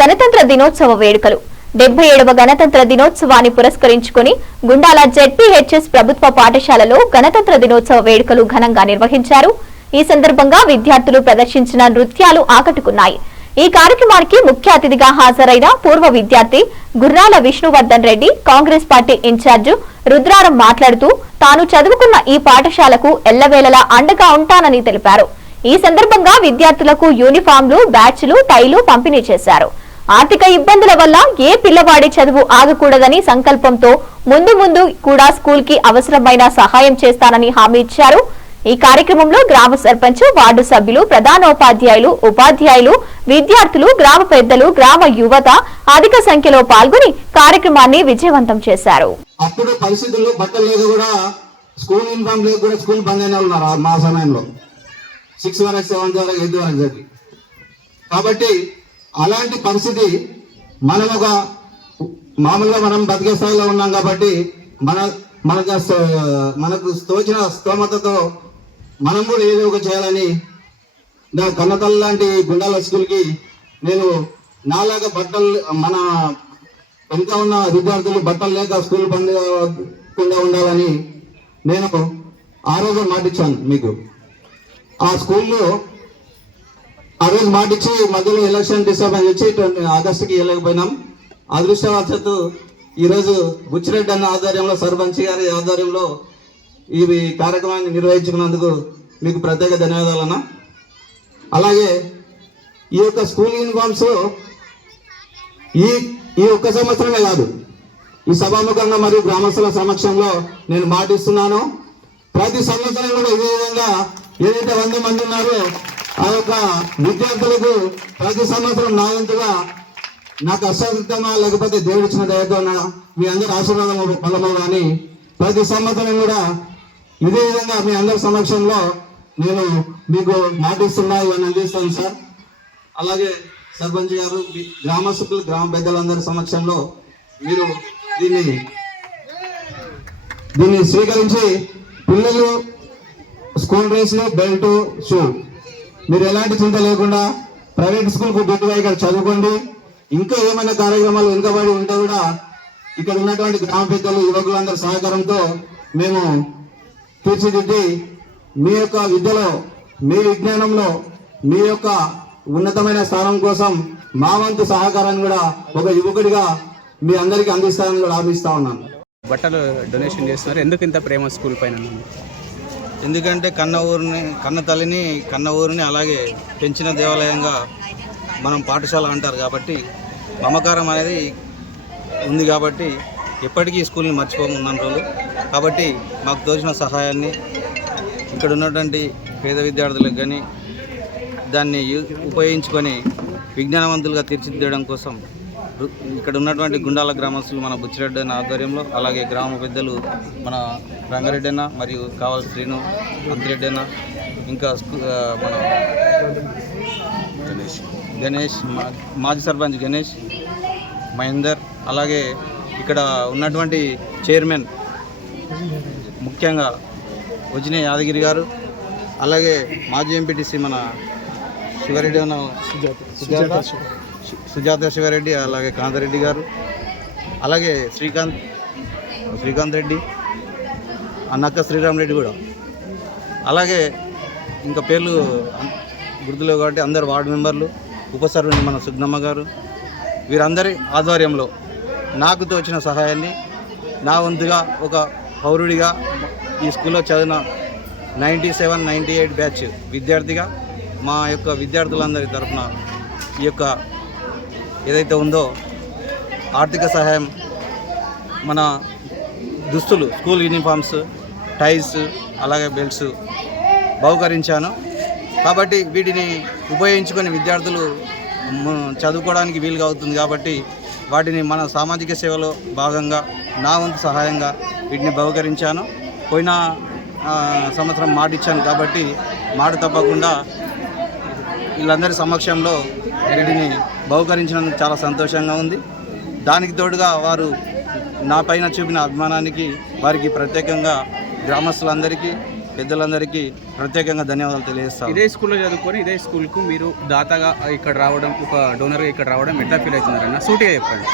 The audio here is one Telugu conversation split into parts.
గణతంత్ర దినోత్సవ వేడుకలు 77వ గణతంత్ర దినోత్సవాన్ని పురస్కరించుకుని గుండాల జెడ్పీహెచ్ఎస్ ప్రభుత్వ పాఠశాలలో గణతంత్ర దినోత్సవ వేడుకలు ఘనంగా నిర్వహించారు. ఈ సందర్భంగా విద్యార్థులు ప్రదర్శించిన నృత్యాలు ఆకట్టుకున్నాయి. ఈ కార్యక్రమానికి ముఖ్య అతిథిగా హాజరైన పూర్వ విద్యార్థి గుర్రాల విష్ణువర్ధన్ రెడ్డి, కాంగ్రెస్ పార్టీ ఇన్ఛార్జ్ రుద్రారం మాట్లాడుతూ తాను చదువుకున్న ఈ పాఠశాలకు ఎల్లవేళలా అండగా ఉంటానని తెలిపారు. ఈ సందర్భంగా విద్యార్థులకు యూనిఫామ్లు, బ్యాచ్లు, టైలు పంపిణీ చేశారు. ఆర్థిక ఇబ్బందుల వల్ల ఏ పిల్లవాడి చదువు ఆగకూడదని సంకల్పంతో ముందు కూడా స్కూల్ కి అవసరమైన సహాయం చేస్తానని హామీ ఇచ్చారు. ఈ కార్యక్రమంలో గ్రామ సర్పంచ్, వార్డు సభ్యులు, ప్రధానోపాధ్యాయులు, ఉపాధ్యాయులు, విద్యార్థులు, గ్రామ పెద్దలు, గ్రామ యువత అధిక సంఖ్యలో పాల్గొని కార్యక్రమాన్ని విజయవంతం చేశారు. అప్పుడు పరిస్థితుల్లో బట్టలు లేక కూడా స్కూల్ యూనిఫామ్ లేక కూడా స్కూల్ బంద్ అయిన ఉన్నారు మా సమయంలో 6 వరకు 7 వరకు 8 వరకు జరిగి. కాబట్టి అలాంటి పరిస్థితి మనం ఒక మామూలుగా మనం బతికే స్థాయిలో ఉన్నాం కాబట్టి మనకు తోచిన స్తోమతతో మనం కూడా ఏదో ఒక చేయాలని నా కన్నతల్లి లాంటి గుండాల స్కూల్కి నేను నాలాగా బట్టలు మన వెనుక ఉన్న విద్యార్థులు బట్టలు లేక స్కూల్ బంద్ కాకుండా ఉండాలని నేను ఆ రోజు మాటిచ్చాను మీకు. ఆ స్కూల్లో ఆ రోజు మాటిచ్చి మధ్యలో ఎలక్షన్ డిస్టర్బెన్స్ వచ్చి ఆగస్టుకి వెళ్ళకపోయినాం. అదృష్టవశాత్తు ఈరోజు బుచ్చిరెడ్డి అన్న ఆధ్వర్యంలో, సర్పంచ్ గారి ఆధ్వర్యంలో ఈ కార్యక్రమాన్ని నిర్వహించుకున్నందుకు మీకు ప్రత్యేక ధన్యవాదాలన్నా. అలాగే ఈ యొక్క స్కూల్ యూనిఫామ్స్ ఈ ఒక్క సంవత్సరమే కాదు, ఈ సభాముఖంగా మరియు గ్రామస్తుల సమక్షంలో నేను మాటిస్తున్నాను. ప్రతి సంవత్సరం కూడా ఇదే విధంగా ఏదైతే 100 మంది ఉన్నారో ఆ యొక్క విద్యార్థులకు ప్రతి సంవత్సరం నా వంతుగా నాకు అశ్రద్ధమా లేకపోతే దేవుడిచ్చిన దయతో మీ అందరి ఆశీర్వాదం ఫలమో కానీ ప్రతి సంవత్సరం కూడా ఇదే విధంగా మీ అందరి సమక్షంలో నేను మీకు మాటిస్తున్నా, ఇవన్నీ అందిస్తాను సార్. అలాగే సర్పంచ్ గారు, గ్రామస్తులు, గ్రామ పెద్దలందరి సమక్షంలో మీరు దీన్ని స్వీకరించి పిల్లలు స్కూల్ డ్రెస్లు, బెల్ట్, షూ మీరు ఎలాంటి చింత లేకుండా ప్రైవేట్ స్కూల్కు డ్యూటీగా ఇక్కడ చదువుకోండి. ఇంకా ఏమైనా కార్యక్రమాలు వెనుకబడి ఉంటే కూడా ఇక్కడ ఉన్నటువంటి గ్రామ పెద్దలు, యువకులందరి సహకారంతో మేము తీర్చిదిద్ది మీ యొక్క విద్యలో, మీ విజ్ఞానంలో, మీ యొక్క ఉన్నతమైన స్థానం కోసం మా వంతు సహకారాన్ని కూడా ఒక యువకుడిగా మీ అందరికీ అందిస్తానని కూడా ఆశిస్తా ఉన్నాను. బట్టలు డొనేషన్ చేస్తున్నారు. ఎందుకు ఇంత ప్రేమ స్కూల్ పైన? ఎందుకంటే కన్న తల్లిని, కన్న ఊరిని అలాగే పెంచిన దేవాలయంగా మనం పాఠశాల అంటారు కాబట్టి మమకారం అనేది ఉంది. కాబట్టి ఎప్పటికీ స్కూల్ని మర్చిపోము ఉన్న రోజులు. కాబట్టి మాకు తోచిన సహాయాన్ని ఇక్కడ ఉన్నటువంటి పేద విద్యార్థులకు కానీ దాన్ని ఉపయోగించుకొని విజ్ఞానవంతులుగా తీర్చిదిద్దడం కోసం ఇక్కడ ఉన్నటువంటి గుండాల గ్రామస్తులు మన బుచ్చిరెడ్డి అన్న ఆధ్వర్యంలో, అలాగే గ్రామ పెద్దలు మన రంగారెడ్డి అన్న మరియు కావాలి శ్రీను, అంతిరెడ్డి అన్న, ఇంకా మన గణేష్, మాజీ సర్పంచ్ గణేష్, మహేందర్, అలాగే ఇక్కడ ఉన్నటువంటి చైర్మన్ ముఖ్యంగా వజినే యాదగిరి గారు, అలాగే మాజీ ఎంపీటీసీ మన శివారెడ్డి అన్న సుజాత శివారెడ్డి, అలాగే కాంతారెడ్డి గారు, అలాగే శ్రీకాంత్ రెడ్డి, అన్నక్క శ్రీరామ్ రెడ్డి కూడా, అలాగే ఇంకా పేర్లు గుర్తులేవు కాబట్టి అందరు వార్డు మెంబర్లు, ఉప సర్పంచ్ మన సుగ్నమ్మ గారు, వీరందరి ఆధ్వర్యంలో నాకు తోచిన సహాయాన్ని నా వంతుగా ఒక పౌరుడిగా ఈ స్కూల్లో చదివిన 97, 98 బ్యాచ్ విద్యార్థిగా మా యొక్క విద్యార్థులందరి తరఫున ఈ యొక్క ఏదైతే ఉందో ఆర్థిక సహాయం, మన దుస్తులు, స్కూల్ యూనిఫామ్స్, టైస్, అలాగే బెల్ట్స్ బహుకరించాను. కాబట్టి వీటిని ఉపయోగించుకొని విద్యార్థులు చదువుకోవడానికి వీలుగా అవుతుంది. కాబట్టి వాటిని మన సామాజిక సేవలో భాగంగా నా వంతు సహాయంగా వీటిని బహుకరించాను. పోయిన సంవత్సరం మాట ఇచ్చాను కాబట్టి మాట తప్పకుండా వీళ్ళందరి సమక్షంలో వీటిని బహుకరించినందుకు చాలా సంతోషంగా ఉంది. దానికి తోడుగా వారు నా పైన చూపిన అభిమానానికి వారికి ప్రత్యేకంగా గ్రామస్తులందరికీ పెద్దలందరికీ ప్రత్యేకంగా ధన్యవాదాలు తెలియజేస్తాను. ఇదే స్కూల్లో చదువుకొని ఇదే స్కూల్కు మీరు దాతగా ఇక్కడ రావడం, ఒక డోనర్గా ఇక్కడ రావడం ఎట్లా ఫీల్ అవుతున్నారన్న సూటిగా చెప్పండి.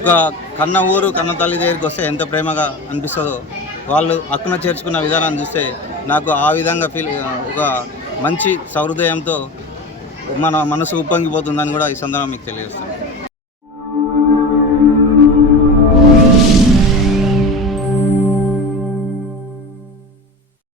ఒక కన్న ఊరు కన్న తల్లి దగ్గరికి వస్తే ఎంత ప్రేమగా అనిపిస్తుందో, వాళ్ళు హక్కున చేర్చుకున్న విధానాన్ని చూస్తే నాకు ఆ విధంగా ఒక మంచి సహృదయంతో మన మనసు ఉప్పొంగిపోతుందని కూడా ఈ సందర్భంగా మీకు తెలియజేస్తాను.